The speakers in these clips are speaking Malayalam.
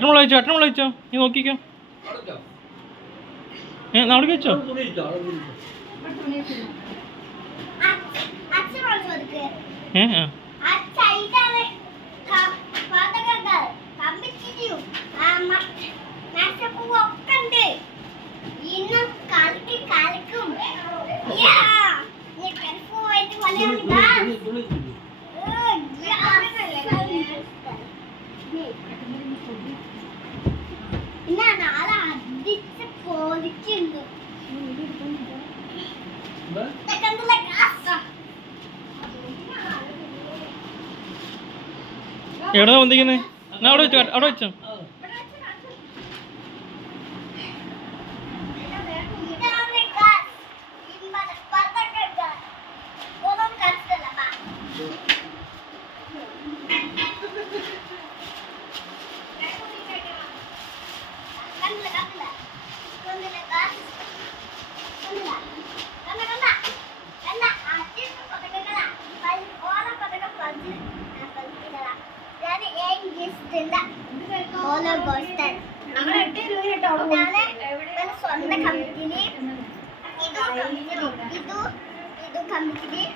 ഏട്ടൻ വിളിച്ചോ ഏട്ടൻ വിളിച്ചോ നീ നോക്കിക്കോ. ഏ അച്ഛൻ ചോദിക്ക് ഏ ആ. ഇന്നും കളിക്ക് കളിക്കും. എവിടെ വന്നിരിക്കുന്നത് അവിടെ വെച്ചോ അവിടെ വെച്ചോ. സ്വന്തം കമ്പനിയിൽ ഇതും കമ്പനിയിൽ ഇതു ഇതും കമ്പനിയിൽ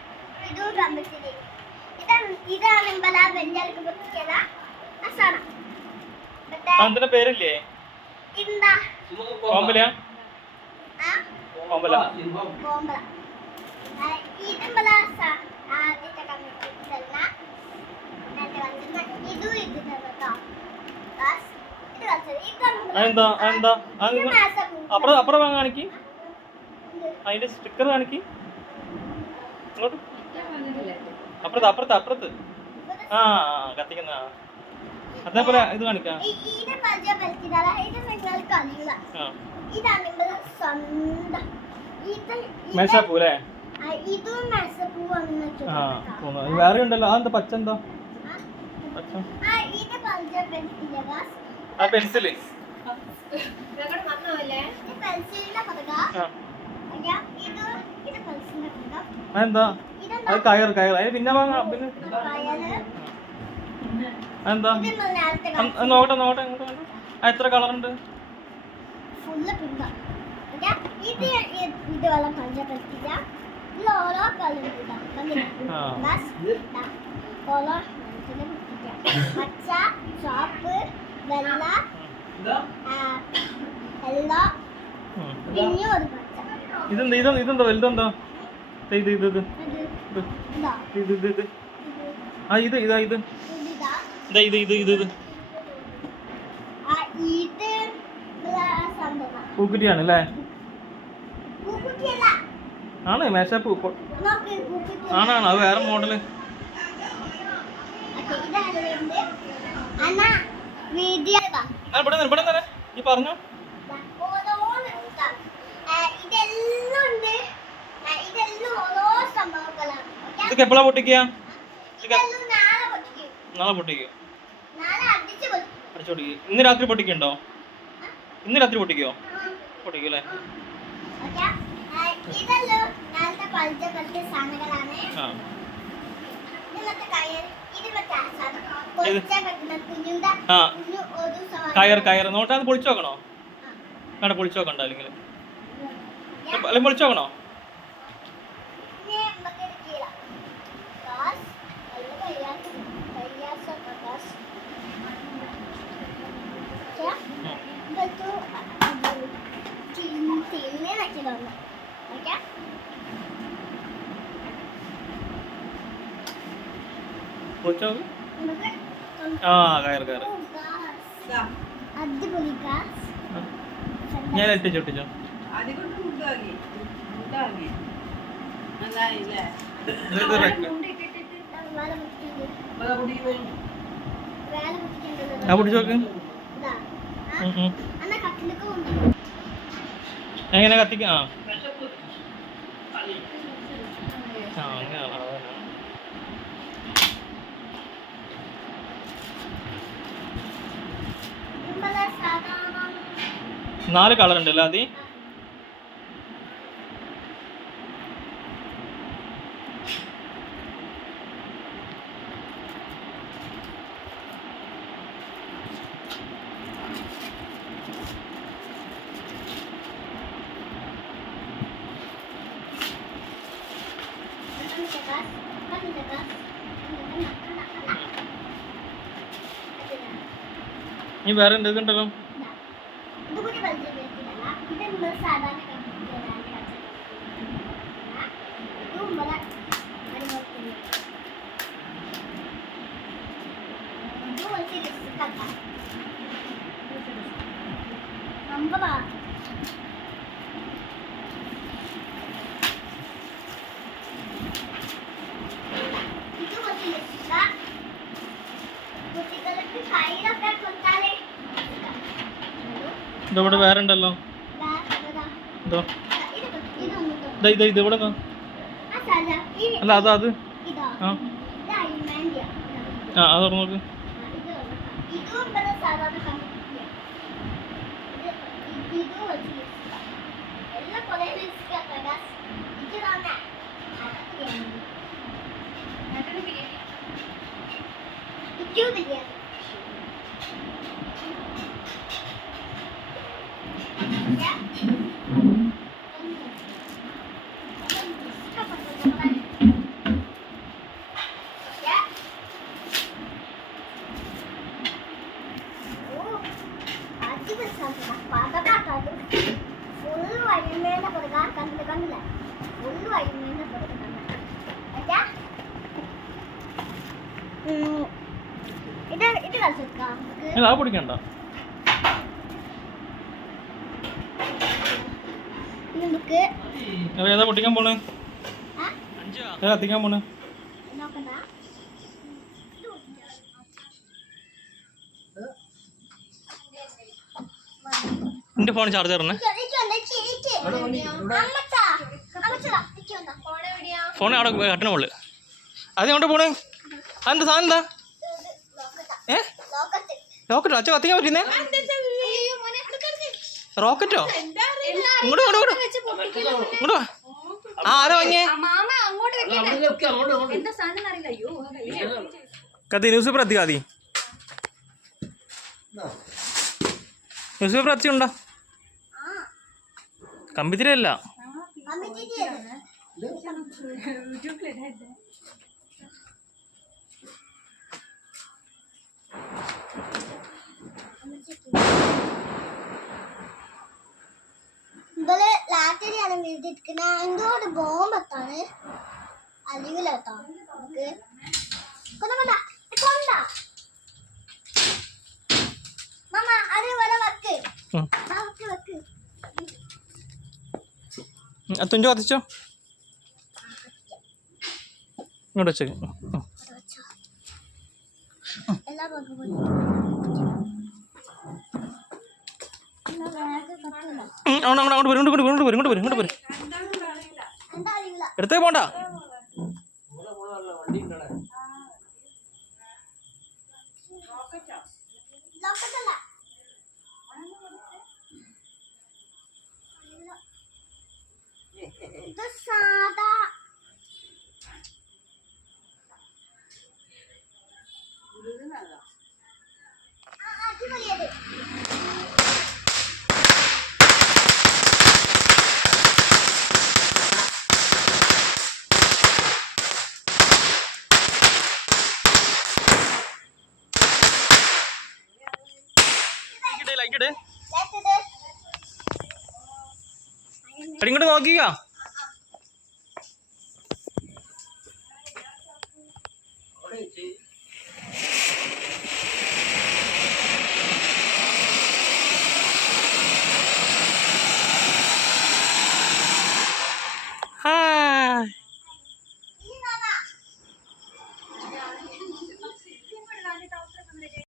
ഇതും കമ്പനിയിൽ ഇതാണ് ഇതാണ് ഇമ്പല വെഞ്ഞാൾക്ക് പൊട്ടിക്കല അസാണ് അതിന്റെ പേരില്ലേ? ഇന്താ? കോമ്പലയാ ആ? കോമ്പല. ബോംബള ഇതുമ്പല ആദ്യത്തെ വന്നിരുന്ന ഇതും ഇത് കേട്ടോ അതെന്താ? അതെന്താ? അത് അപ്പുറം വാങ്ങാൻ കാണിക്ക്. അതിന്റെ സ്റ്റിക്കർ കാണിക്ക്. അപ്പുറത്ത് അപ്പുറത്ത് അപ്പുറത്ത്. ആ കത്തിക്കുന്ന അതേപോലെ ഇത് കാണിക്കാം. മേശാപ്പൂ അല്ലേ വേറെ ഉണ്ടല്ലോ. അതെന്താ? പച്ച. എന്താ പച്ച ആ പെൻസിൽ. ഇതെന്താ? അത് കയർ കയർ അതിന് പിന്നെ വാങ്ങാം പിന്നെ. എന്താ നോക്കട്ടെ നോക്കട്ടെ ഇങ്ങോട്ട്. ആ എത്ര കളർ ഉണ്ട് ഓരോ കളർ പച്ച ചുവപ്പ് വെള്ള. പിന്നെ ഒരു പച്ച. ഇതെന്താ ഇതെന്താ ഇതെന്താ വലുതെന്താ? ഇത് ഇത് ഇത്. ഇത് ഇത് ഇതാ. ആ ഇത് ഇതാ ഇത്. ഇതാ ഇതാ ഇത് ഇത്. ഇത് പൂക്കുറ്റിയാണ് അല്ലേ? ആണ് മേശാപ്പൂ ആണാണ് അത് വേറെ മോഡൽ. ഇവിടെ പറഞ്ഞു? ഇതൊക്കെ എപ്പോഴാ പൊട്ടിക്കുക? നാളെ പൊട്ടിക്കും. നാളെ പൊട്ടിക്കോ. നാളെ അടിച്ച് പൊട്ടിക്കും. അടിച്ചു പൊട്ടിക്കുക ഇന്ന് രാത്രി പൊട്ടിക്കുണ്ടോ ഇന്ന് രാത്രി പൊട്ടിക്കോ? പൊട്ടിക്കും അല്ലേ? ഇതെല്ലാം നാളത്തെ പഴുത്ത സാധനങ്ങളാണ്. ആ. കയർ കയർ നോട്ടാ അത് പൊളിച്ചു നോക്കണോ? അവിടെ പൊളിച്ചു നോക്കണ്ട അല്ലെങ്കിൽ. അല്ലെങ്കിൽ പൊളിച്ചു നോക്കണോ? ഇത് ഇതാ. ആ, കയർ കയർ അന്നാ കട്ടിലൊക്കെ കൊണ്ടുവരും. എങ്ങനെ കത്തിക്കാ? ആ. നാല് കളർ ഉണ്ട് അല്ലേ അതി ഇനി വേറെ എന്തൊക്കെ ഉണ്ടല്ലോ? ഇതാ. ഇത് കൂടി വലിച്ചു വെച്ചിട്ടല്ല ഇത് നമ്മൾ സാധാരണ കമ്പ്യൂട്ടറാണ് ഇതും ഇവിടെ ഇതവിടെ വേറെ ഉണ്ടല്ലോ ഇതോ ഇത്. ഇതാ ഇവിടെ അല്ല അത് അത്. ആ അത് തുറന്നു നോക്ക് ആ, ഇത് കണ്ടില്ല. ഇത് ഇത് കളിച്ചെടുക്കാം നമുക്ക് ഇല്ല, അത് പൊടിക്കണ്ട. നമുക്ക് ഏതാ പൊട്ടിക്കാൻ പോണേ? ഏതാ കത്തിക്കാൻ പോണേ? നോക്കണ്ട. എന്റെ ഫോൺ ചാർജ് തരണേ ഫോൺ അവിടെ കട്ടണ മുകളിൽ. അത് എങ്ങോട്ട് പോണ്? അതെന്താ സാധനം എന്താ? ഏ? റോക്കറ്റോ അച്ഛൻ കത്തിക്കാൻ പറ്റുന്നേ റോക്കറ്റോ ഇങ്ങോട്ട് ഇങ്ങോട്ട് ഇങ്ങോട്ട്. ആ ആരാ വാങ്ങിയേ? മാമ അങ്ങോട്ട് വെക്കട്ടെ എന്താ സാധനം അറിയില്ല അയ്യോ കത്തി ന്യൂസ് പേപ്പർ എത്തി കാതി ന്യൂസ് എത്തി ഉണ്ടോ കമ്പിത്തിരല്ല ഇവൾ രാത്രിയാണ് എഴുതിയിരിക്കുന്ന. എന്തോ ഒരു ബോംബത്താണ്. അലിവിലെത്താണ് നമുക്ക് തുഞ്ചോ കത്തിച്ചോ ഇങ്ങോട്ട് വെച്ചേക്ക് അങ്ങോട്ട് വരും ഇങ്ങോട്ട് വരും ഇങ്ങോട്ട് വരും ഇങ്ങോട്ട് വരും എടുത്തേ പോണ്ട ഇങ്ങോട്ട് നോക്കിക്കാ.